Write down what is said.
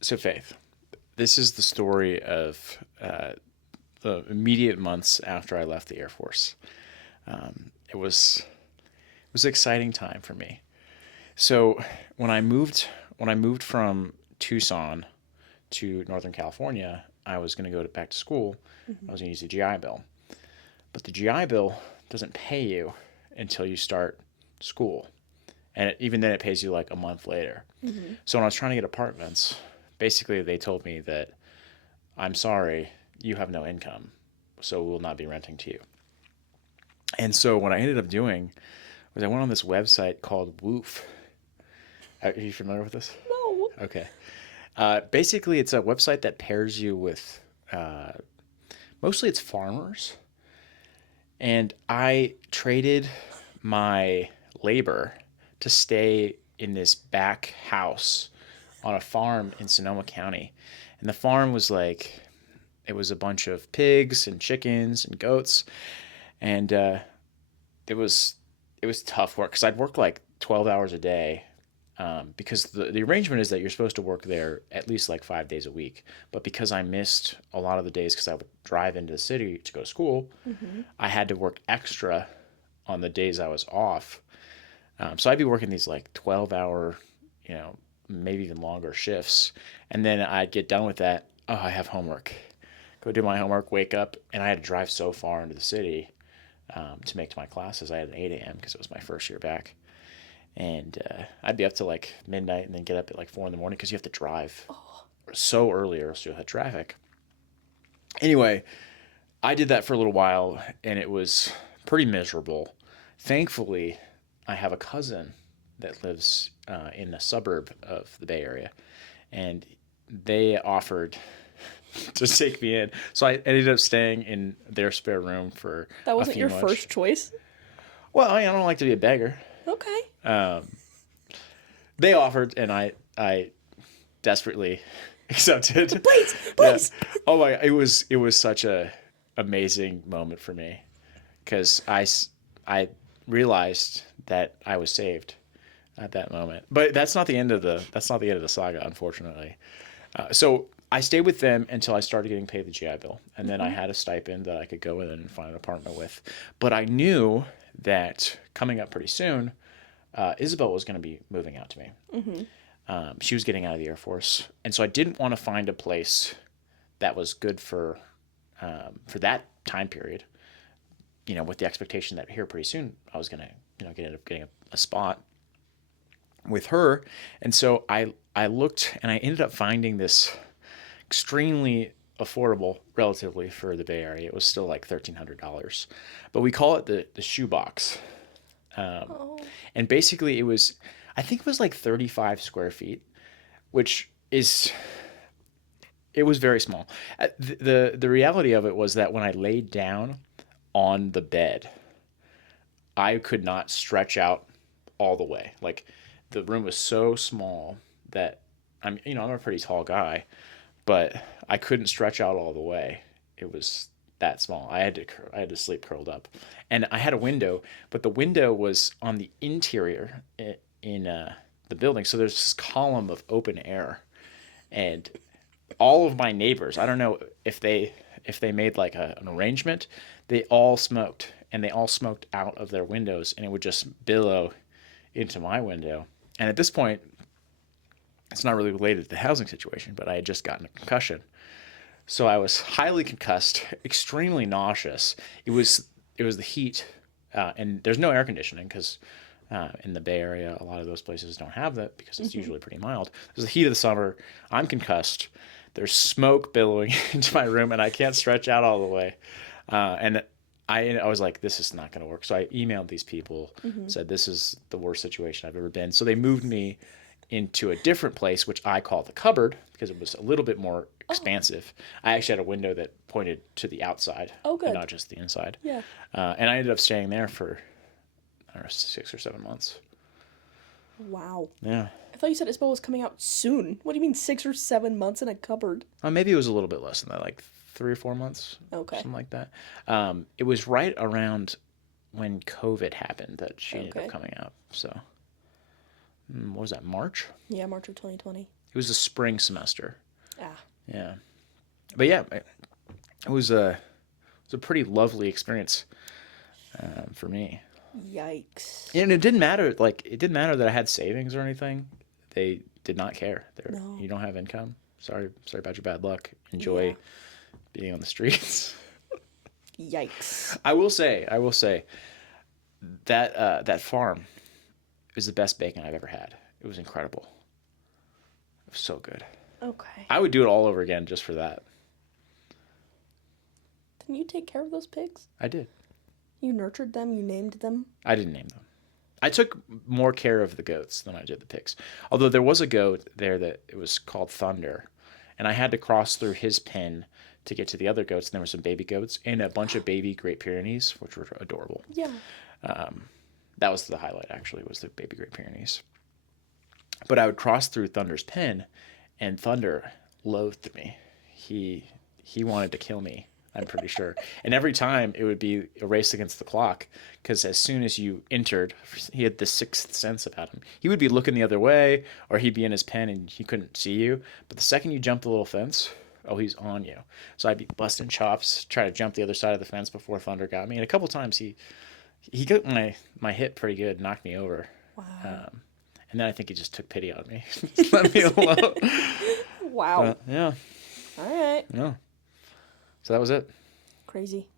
So, Faith, this is the story of the immediate months after I left the Air Force. It was an exciting time for me. So, when I moved when I moved from Tucson to Northern California, I was going to go back to school. I was going to use the GI Bill, but the GI Bill doesn't pay you until you start school, and even then, it pays you like a month later. Mm-hmm. So, when I was trying to get apartments, basically they told me that I'm sorry, you have no income, so we will not be renting to you. And so what I ended up doing was I went on this website called Woof. Are you familiar with this? No. Okay. Basically, it's a website that pairs you with mostly it's farmers, and I traded my labor to stay in this back house on a farm in Sonoma County. And the farm was like it was a bunch of pigs and chickens and goats, and it was it was tough work because I'd work like 12 hours a day. Because the arrangement is that you're supposed to work there at least like 5 days a week. But because I missed a lot of the days because I would drive into the city to go to school, Mm-hmm. I had to work extra on the days I was off. So I'd be working these like 12-hour, you know, maybe even longer shifts. And then I'd get done with that. Oh, I have homework. Go do my homework, wake up, and I had to drive so far into the city to make to my classes. I had an 8 a.m. because it was my first year back. And I'd be up to like midnight and then get up at like 4 in the morning because you have to drive Oh. so early or else you'll hit traffic. Anyway, I did that for a little while and it was pretty miserable. Thankfully, I have a cousin that lives in a suburb of the Bay Area, and they offered to take me in. So I ended up staying in their spare room for That a wasn't few your months. first choice? Well, I don't like to be a beggar. Okay. They offered, and I desperately accepted. Please, Yeah. please. Oh my! It was such a amazing moment for me because I realized that I was saved at that moment. But that's not the end of the saga, unfortunately. So I stayed with them until I started getting paid the GI Bill, and then I Mm-hmm. had a stipend that I could go in and find an apartment with. But I knew that coming up pretty soon, Isabel was going to be moving out to me. Mm-hmm. She was getting out of the Air Force, and so I didn't want to find a place that was good for that time period. You know, with the expectation that here pretty soon I was gonna end up getting a spot with her, and so I looked and I ended up finding this extremely affordable relatively for the Bay Area. It was still like $1,300, but we call it the shoebox. Oh. And basically it was I think it was like 35 square feet, which is it was very small. The reality of it was that when I laid down on the bed, I could not stretch out all the way. Like the room was so small that I'm a pretty tall guy, but I couldn't stretch out all the way. It was that small. I had to sleep curled up, and I had a window, but the window was on the interior in the building. So there's this column of open air, and all of my neighbors, I don't know if they made like an arrangement, they all smoked and they all smoked out of their windows and it would just billow into my window. And at this point, it's not really related to the housing situation, but I had just gotten a concussion. So I was highly concussed, extremely nauseous. It was the heat, and there's no air conditioning because in the Bay Area, a lot of those places don't have that because it's Mm-hmm. usually pretty mild. There's the heat of the summer. I'm concussed. There's smoke billowing into my room, and I can't stretch out all the way. And I was like, this is not going to work. So I emailed these people, Mm-hmm. said this is the worst situation I've ever been. So they moved me into a different place, which I call the cupboard because it was a little bit more Oh. expansive. I actually had a window that pointed to the outside Oh, and good. not just the inside. Yeah. And I ended up staying there for, I don't know, 6 or 7 months. Wow. Yeah. I thought you said Isabel was coming out soon. What do you mean 6 or 7 months in a cupboard? Maybe it was a little bit less than that, like 3 or 4 months, Okay. something like that. It was right around when COVID happened that she ended up Okay. coming out. So, what was that, March? Yeah, March of 2020. It was a spring semester. Ah, Yeah, but yeah, it was a pretty lovely experience for me. yikes. And it didn't matter. Like it didn't matter that I had savings or anything. They did not care. They're No. you don't have income. Sorry about your bad luck. Yeah. Enjoy being on the streets. Yikes. I will say that that farm is the best bacon I've ever had. It was incredible. It was so good. Okay. I would do it all over again just for that. Didn't you take care of those pigs? I did. You nurtured them, you named them. I didn't name them. I took more care of the goats than I did the pigs. Although there was a goat there that it was called Thunder, and I had to cross through his pen to get to the other goats. And there were some baby goats and a bunch of baby Great Pyrenees, which were adorable. Yeah. That was the highlight, actually, was the baby Great Pyrenees. But I would cross through Thunder's pen, and Thunder loathed me. He wanted to kill me, I'm pretty sure. And every time it would be a race against the clock, because as soon as you entered, he had this sixth sense about him. He would be looking the other way, or he'd be in his pen and he couldn't see you. But the second you jumped the little fence, oh, he's on you. So I'd be busting chops, try to jump the other side of the fence before Thunder got me. And a couple times he got my hip pretty good, knocked me over. Wow. And then I think he just took pity on me. Just let me alone. Wow. Yeah. All right. No. So that was it. Crazy.